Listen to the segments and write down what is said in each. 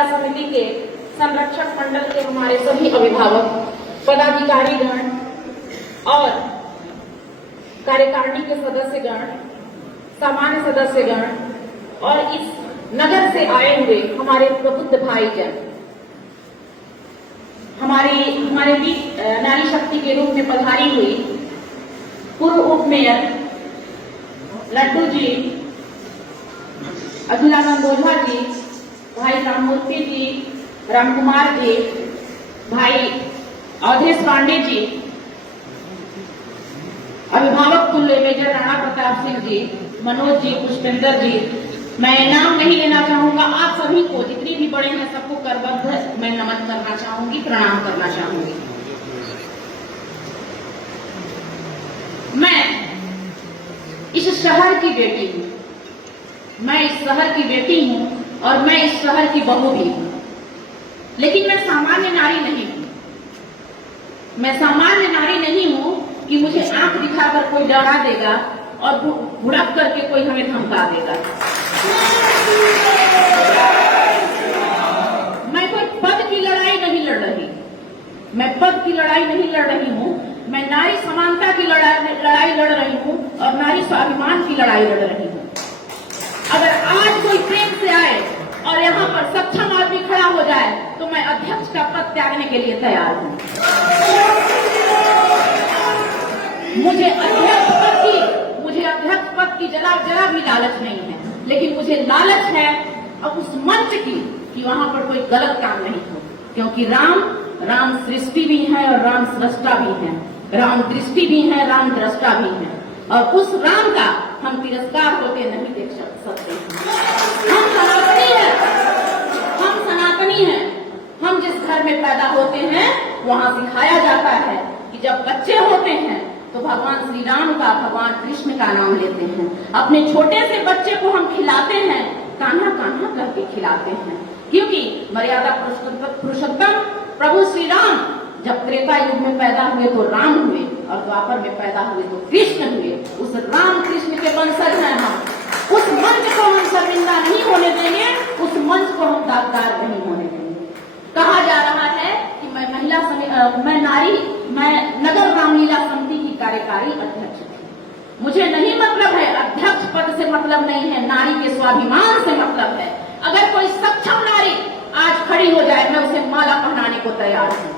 जिला समिति के संरक्षक मंडल के हमारे सभी अभिभावक, पदाधिकारीगण और कार्यकारिणी के सदस्यगण, सामान्य सदस्यगण और इस नगर से आए हुए हमारे प्रबुद्ध भाईजन, हमारे बीच नारी शक्ति के रूप में पधारी हुई पूर्व उप मेयर लड्डू जी, अखिलानंद ओझा जी, भाई राममूर्ति जी, राम कुमार जी, भाई अवधेश पांडे जी, अभिभावक तुल्य मेजर राणा प्रताप सिंह जी, मनोज जी, पुष्पेंद्र जी, मैं नाम नहीं लेना चाहूंगा। आप सभी को, जितनी भी बड़े हैं, सबको करबद्ध मैं नमन करना चाहूंगी, प्रणाम करना चाहूंगी। मैं इस शहर की बेटी हूं, मैं इस शहर की बेटी हूं और मैं इस शहर की बहू भी हूं, लेकिन मैं सामान्य नारी नहीं हूं। मैं सामान्य नारी नहीं हूं कि मुझे आंख दिखाकर कोई डरा देगा और भुड़क करके कोई हमें धमका देगा। मैं कोई पद की लड़ाई नहीं लड़ रही, मैं पद की लड़ाई नहीं लड़ रही हूं। मैं नारी समानता की लड़ाई लड़ रही हूं और नारी स्वाभिमान की लड़ाई लड़ रही हूं। अगर आज कोई प्रेम से आए और यहाँ पर सक्षम आदमी खड़ा हो जाए तो मैं अध्यक्ष का पद त्यागने के लिए तैयार हूं। मुझे अध्यक्ष पद की जरा भी लालच नहीं है, लेकिन मुझे लालच है अब उस मंच की कि वहां पर कोई गलत काम नहीं हो, क्योंकि राम सृष्टि भी है और राम सृष्टा भी है, राम दृष्टि भी है, राम दृष्टा भी है, और उस राम का हम तिरस्कार होते नहीं देख सकते। हम सनातनी हैं। हम जिस घर में पैदा होते हैं वहां सिखाया जाता है कि जब बच्चे होते हैं तो भगवान श्री राम का, भगवान कृष्ण का नाम लेते हैं। अपने छोटे से बच्चे को हम खिलाते हैं, कान्हा कान्हा करके खिलाते हैं, क्योंकि मर्यादा पुरुषोत्तम प्रभु श्री राम जब त्रेता युग में पैदा हुए तो राम हुए और द्वापर में पैदा हुए तो कृष्ण हुए। उस राम कृष्ण के वंशज हैं हम। उस मंच को हम शर्मिंदा नहीं होने देंगे, उस मंच को हम दागदार नहीं होने देंगे। कहा जा रहा है कि मैं नगर रामलीला समिति की कार्यकारी अध्यक्ष थी। मुझे नहीं मतलब है, अध्यक्ष पद से मतलब नहीं है, नारी के स्वाभिमान से मतलब है। अगर कोई सक्षम नारी आज खड़ी हो जाए, मैं उसे माला पहनाने को तैयार हूं।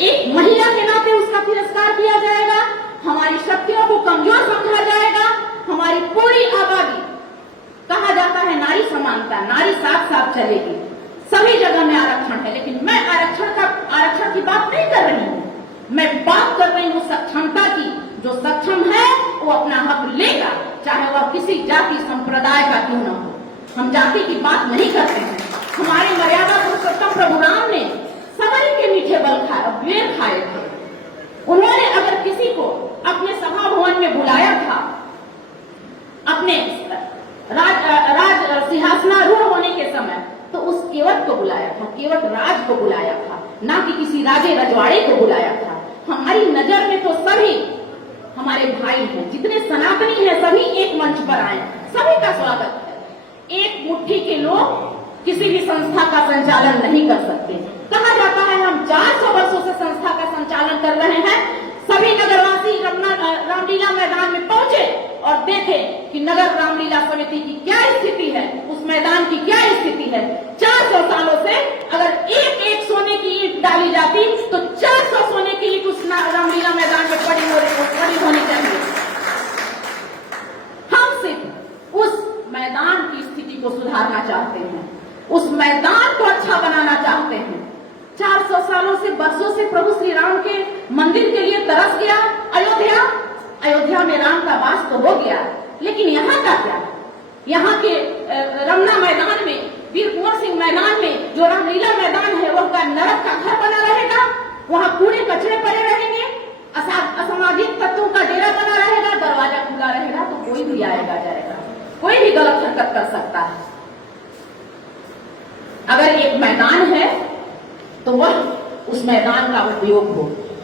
एक महिला के नाते उसका तिरस्कार किया जाएगा, हमारी शक्तियों को कमजोर समझा जाएगा, हमारी पूरी आबादी, कहा जाता है नारी समानता, नारी साथ साथ चलेगी, सभी जगह में आरक्षण है, लेकिन मैं आरक्षण की बात नहीं कर रही हूं। मैं बात कर रही हूं सक्षमता की। जो सक्षम है वो अपना हक लेगा, चाहे वह किसी जाति संप्रदाय का क्यों न हो। हम जाति की बात नहीं करते हैं। हमारे मर्यादा पुरुषोत्तम प्रभु राम ने सबरी के मीठे बेर खाए थे। उन्होंने अगर किसी को अपने सभा भवन में बुलाया था, अपने राज सिंहासनारूढ़ होने के समय, तो उस केवट को बुलाया था, केवट राज को बुलाया था, ना कि किसी राजे रजवाड़े को बुलाया था। हमारी नजर में तो सभी हमारे भाई हैं, जितने सनातनी हैं सभी एक मंच पर आए, सभी का स्वागत है। एक मुट्ठी के लोग किसी भी संस्था का संचालन नहीं कर सकते। कहा जाता है हम 400 वर्षों से संस्था का संचालन कर रहे हैं। सभी नगरवासी रामलीला मैदान में पहुंचे और देखे कि नगर रामलीला समिति की क्या स्थिति है, उस मैदान की क्या स्थिति है। 400 सालों से अगर एक सोने की ईंट डाली जाती तो 400 सोने की ईंट उस रामलीला मैदान में पड़ी होनी चाहिए। हम सिर्फ उस मैदान की स्थिति को सुधारना चाहते हैं, उस मैदान को अच्छा बनाना चाहते हैं। 400 सालों से, वर्षों से प्रभु श्री राम के मंदिर के लिए तरस गया अयोध्या में राम का वास तो हो गया, लेकिन यहाँ का क्या? यहाँ के रमना मैदान में, वीर कुंवर सिंह मैदान में जो रामलीला मैदान है वह का नरक का घर बना रहेगा। वहाँ कूड़े कचरे पड़े रहेंगे, असामाजिक तत्वों का डेरा बना रहेगा, दरवाजा खुला रहेगा तो कोई भी आएगा जाएगा, कोई भी गलत हरकत कर सकता है। अगर एक मैदान है तो वह उस मैदान का उपयोग हो,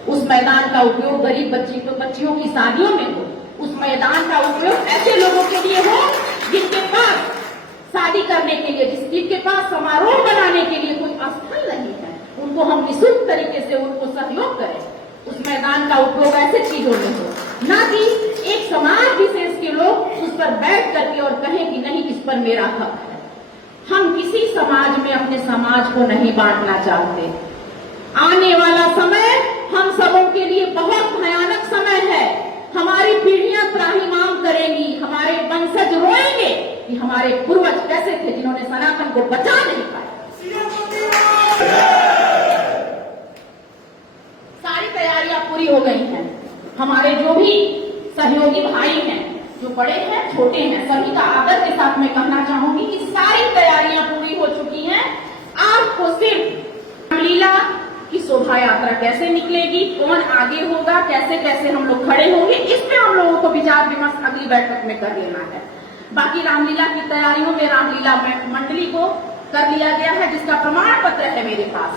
उस मैदान का उपयोग गरीब बच्चियों की शादियों में हो, उस मैदान का उपयोग ऐसे लोगों के लिए हो जिनके पास सहयोग करें, उस मैदान का उपयोग ऐसे चीजों में हो, ना कि एक समाज विशेष के लोग उस पर बैठ करके और कहें कि नहीं इस पर मेरा हक है। हम किसी समाज में अपने समाज को नहीं बांटना चाहते। आने वाला समय हम सबों के लिए बहुत भयानक समय है। हमारी पीढ़ियां त्राहिमाम करेंगी, हमारे वंशज रोएंगे कि हमारे पूर्वज कैसे थे जिन्होंने सनातन को बचा नहीं पाया। सारी तैयारियां पूरी हो गई हैं। हमारे जो भी सहयोगी भाई हैं, जो बड़े हैं छोटे हैं, सभी का आदर के साथ मैं कहना चाहूंगी कि सारी तैयारियां पूरी हो चुकी हैं। आपको सिर्फ रामलीला की शोभा यात्रा कैसे निकलेगी, कौन आगे होगा, कैसे कैसे हम लोग खड़े होंगे, इसमें हम लोगों को विचार विमर्श अगली बैठक में कर लेना है। बाकी रामलीला की तैयारियों में रामलीला मंडली को कर लिया गया है, जिसका प्रमाण पत्र है मेरे पास।